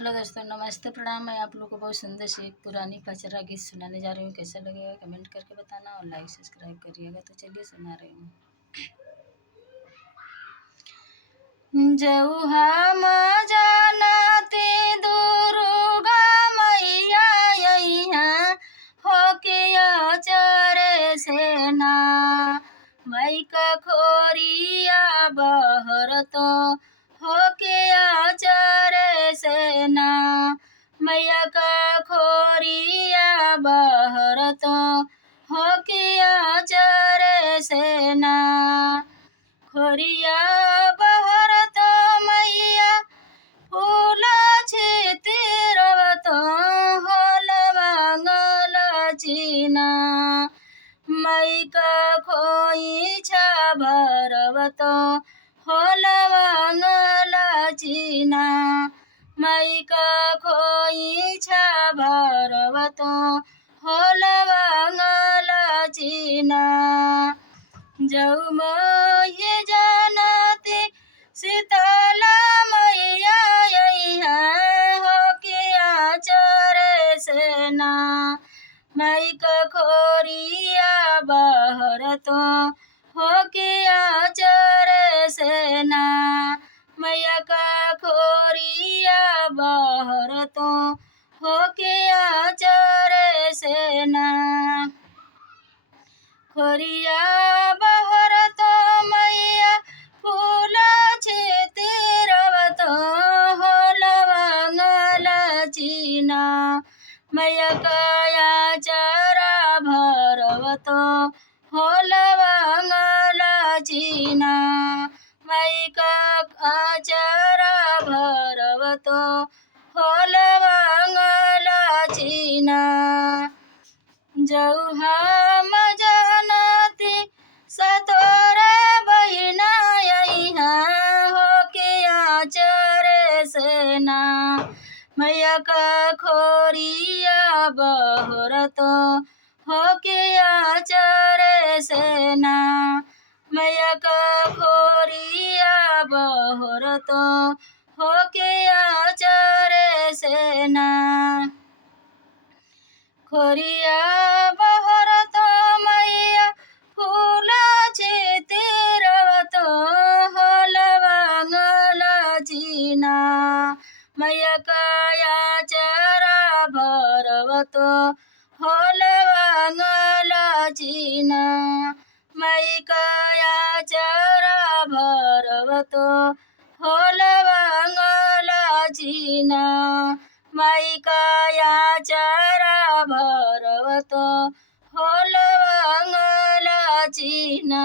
Hello दोस्तों, नमस्ते, प्रणाम। मैं आप लोगों को बहुत सुंदर सी एक पुरानी पचरा गीत सुनाने जा रही हूँ। कैसा लगेगा कमेंट करके बताना और लाइक सब्सक्राइब करिएगा। तो चलिए सुना रही हूँ। जौहा जानती दुर्गा मैया यहाँ होके चरे सेना मई का खोरिया बहर तो होके चरे सेना मैया का खोरिया बहर तो होके चरे सेना खोरिया बहर तो मैया फूल छितिरवत होल मंगल चिना मई का खोइछा भरवत होल मंगल चिना मई का खोइछा भरवत होल मंगल चिना जौ मोहि जानती शीतला मैया यहाँ होके चरे सेना मई का खोरिया बहर तो होके चरे सेना मैया का खोरिया बहर तो होके चरे सेना खोरिया बहर तो मैया फूल छितिरवत होल मंगल चिना मैया काया चरा भरवत होल मंगल चिना मई का चरा भरवत होल मंगल चिना जौहा जानती सतोरा बहिना यहाँ होके चरे सेना मैया का खोरिया बहर तो होके चरे सेना मैया का खोरिया बहर तो होके चरे सेना खोरिया बहर तो मैया फूल छितिरवत होल मंगल चिना मैया काया चरा भरवत होल मंगल चिना मई काया चरा भरवत होल मंगल चिना मई काया चरा भरवत होल मंगल चिना।